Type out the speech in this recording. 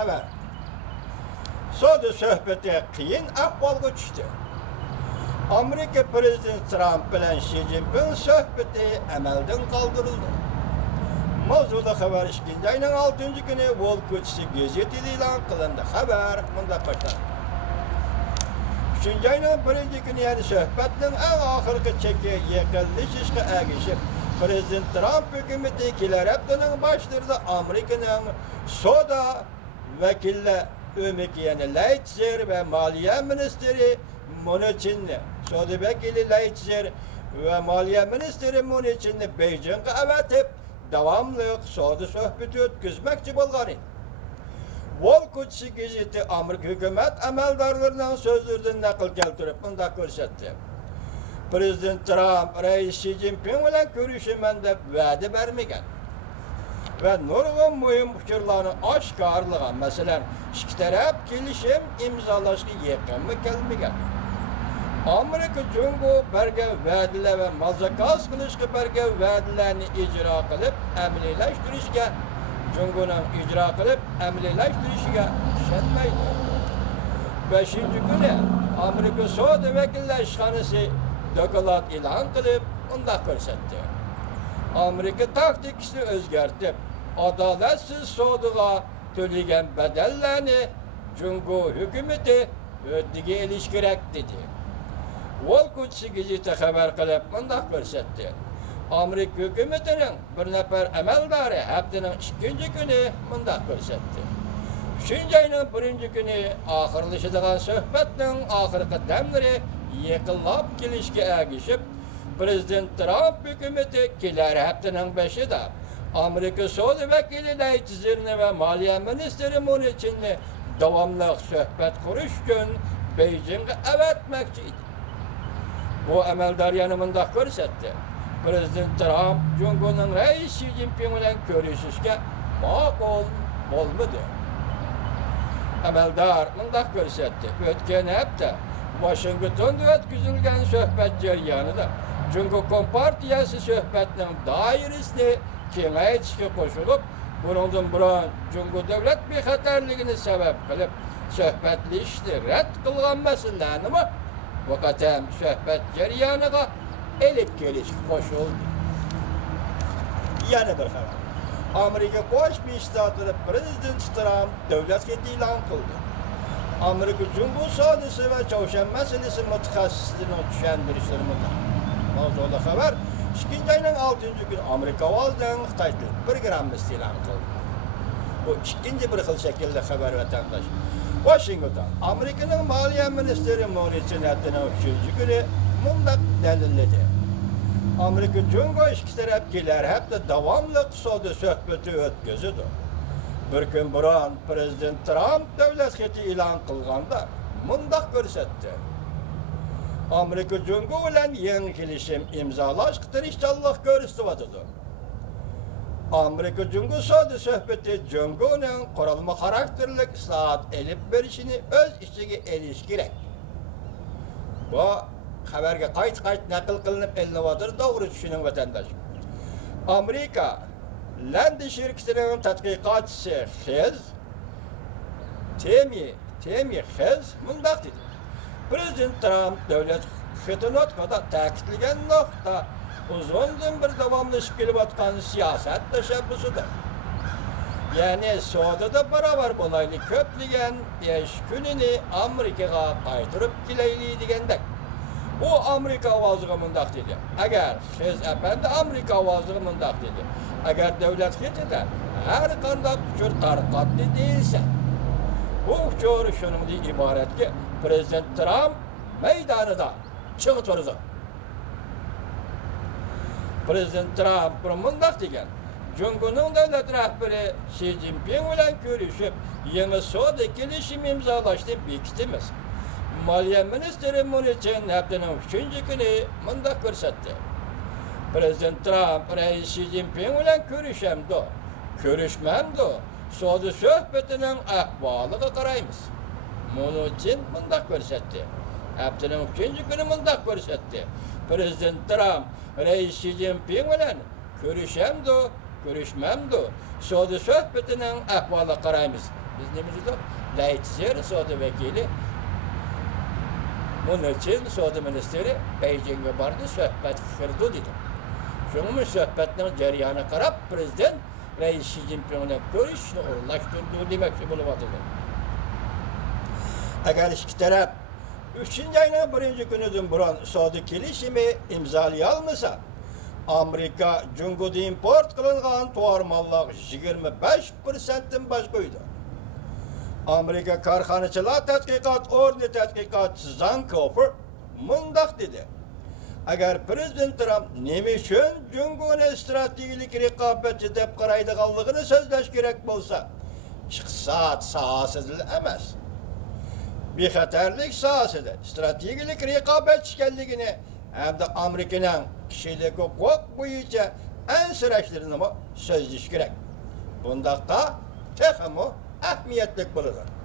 xabar. So'da suhbati qiyin ahvolga tushdi. Amerika prezidenti Trump bilan Xi Jinping suhbati amaldan qoldirildi. Mavzuda xabar 2 ayning 6 kuni Wall ko'chisi gazetida e'lon qilindi. Xabar bunda qo'shildi. 3 ayning 1 kuni yani suhbatning eng oxirgi chekka yaqinlashishga ergishib, Prezident Trump hukumati kelar haftaning boshlarida Amerikaning savdo vakillari yani Leitzer ve Maliye Ministeri Munichinni, savdo vakili Leitzer ve Maliye Ministeri Munichinni Beijing'e avatib davamlı savdo sohbeti o'tkazmoqchi bo'lgan edi. Wall ko'chisi gazeti Amerika hukumat amaldorlarining so'zlaridan naql keltirib bunda ko'rsatdi. Prezident Trump Rais Xi Jinping bilan ko'rishaman deb va'da bermagan ve nurg'un muhim fikrlarni oshkorlagan. Masalan, ikki taraf kelishim imzolashga yaqinmi kelmagan. Amerika Jungo bergan va'dalar ve mazakaz qilishga bergan va'dalarni ijro qilib, amaliyashtirishga Jungo'ning ijro qilib, amaliyashtirishiga ishonmaydi. 5-kuni Amerika savdo vakillar ishxonasi doklad e'lon qilib, unda ko'rsatdi. Amerika taktikasini o'zgartib, adolatsiz savdoga to'lagan badallarni Jungo hukumati o'rniga elish kerak dedi. Wall ko'chisi gazeti xabar qilib, bunda ko'rsatdi. Amerika hukumatining bir nafar amaldori haftaning 2 kuni bunda ko'rsatdi. 3 ayning 1 kuni oxirlashadigan suhbatning oxirgi damlari yaqinlab kelishga ergishib, Prezident Trump hukumati kelar haftaning 5'ida Amerika savdo vakili Leitzerni ve Maliye Ministeri Munichinni davamlı suhbat qurish uchun Beijing'e avatmoqchi edi. Bu amaldor yana bunda ko'rsatdi. Prezident Trump Jungo'ning Rais Xi Jinping bilan ko'rishishga ma'qul bo'lmadi. Amaldor bunda ko'rsatdi. O'tgan hafta Washingtonda o'tkazilgan suhbat jarayonida Jungo Kompartiyasi suhbatning doirasini kengaytirishga qo'shilib, bundan biron Jungo davlat bexatarligini sabab qilib, suhbatlashishni rad qilgan masalalarni vaqatan suhbat jarayoniga elib kelish qo'shildi. Yana bir xabar. Amerika Qo'shma Shtatlar Prezidenti Trump davlat xati e'lon qildi. Amerika Jungo savdosi ve Chavshan masalasi mutaxassisligining tushuntirishlari bunday. Mavzuda xabar 2 ayning 6 kuni Amerika ovozidan Xitoy programmasi e'lon qildi. Bu ikkinchi bir xil shaklda xabar vatandosh. Washington Amerikaning Moliya ministri Munichin haftaning 3 kuni mundaq dalilladi. Amerika Jungo ikki taraf kelar hafta davomli savdo suhbati o'tkazadi. Bir kun burun Prezident Trump davlat xati e'lon qilganda mundaq ko'rsatdi. Amerika Jungo bilan yangi kelishim imzolashga tirishchilik ko'rsatyapti. Amerika Jungo savdo suhbati Jungoning qurilma xarakterli islohot elib berishini o'z ichiga olish kerak. Bu xabarga qayt naql qilinib elinayotgan to'g'ri tushuning vatandosh. Amerika Land şirketining tadqiqotchisi Temi Hez mundaq dedi. Prezident Trump davlat xatnotida ta'kidlagan nuqta uzundan bir davomlashib kelayotgan siyosat tashabbusidir. Ya'ni savdoda barobar bo'laylik ko'plagan 5 kunini Amerikaga qaytirib kelaylik degandek. O Amerika ovoziga mundaq dedi. Agar Hez apandi Amerika ovoziga mundaq dedi. Agar davlat xatida har qanday kuchur tarqatdi deyilsa, bu kuchur shuningdek iboratki, Prezident Trump maydonida chiqib turadi. Prezident Trump mundaq degan. Jungo'ning davlat rahbari Xi Jinping bilan ko'rishib, yangi savdo kelishim imzolashni bekitamiz. Maliye Ministeri Munichin haftaning 3 kuni mundaq ko'rsatdi. Prezident Trump Rais Xi Jinping bilan ko'rishmamdi. Savdo suhbatining ahvoliga qaraymiz. Munichin mundaq ko'rsatdi. Haftaning 3 kuni mundaq ko'rsatdi. Prezident Trump Rais Xi Jinping bilan ko'rishamdi. görüşmemdi. Soda söhbetinin ahvalı qaraymiz. Biz ne bildik? Leitzer soda vekili bunun için soda ministeri Beijing'e bardı, söhbet fikirdi dedi. Şunun söhbetinin ceryanı qarab, prezident Reis Xi Jinping'le görüşünü uğurlaştırdığı demekçi buluvadı. Eğer iki taraf 3. ayının 1. günüdün buran soda kelişimi imzalayalmasa, Amerika Cungu'da import kılınğan tuar mallar 25%'den başkaydı. Amerika Karxanaçılar Tədqiqat Orni Tədqiqatçısı Zankofer mundaq dedi. Eğer Prezident Trump neme üçün Cungu'na stratejilik rekabetçi dep qaraydıqanlığını sözleş gerek bolsa, iqtisad sahasıdır emas. Bir xatarlik sahasıdır. Stratejilik rekabetçi kelligini hem de Amerika'nın kişilik hukuk boyunca en süreçlerini sözleş gerek. Bundaqda texmi ahmiyetlik bulunur.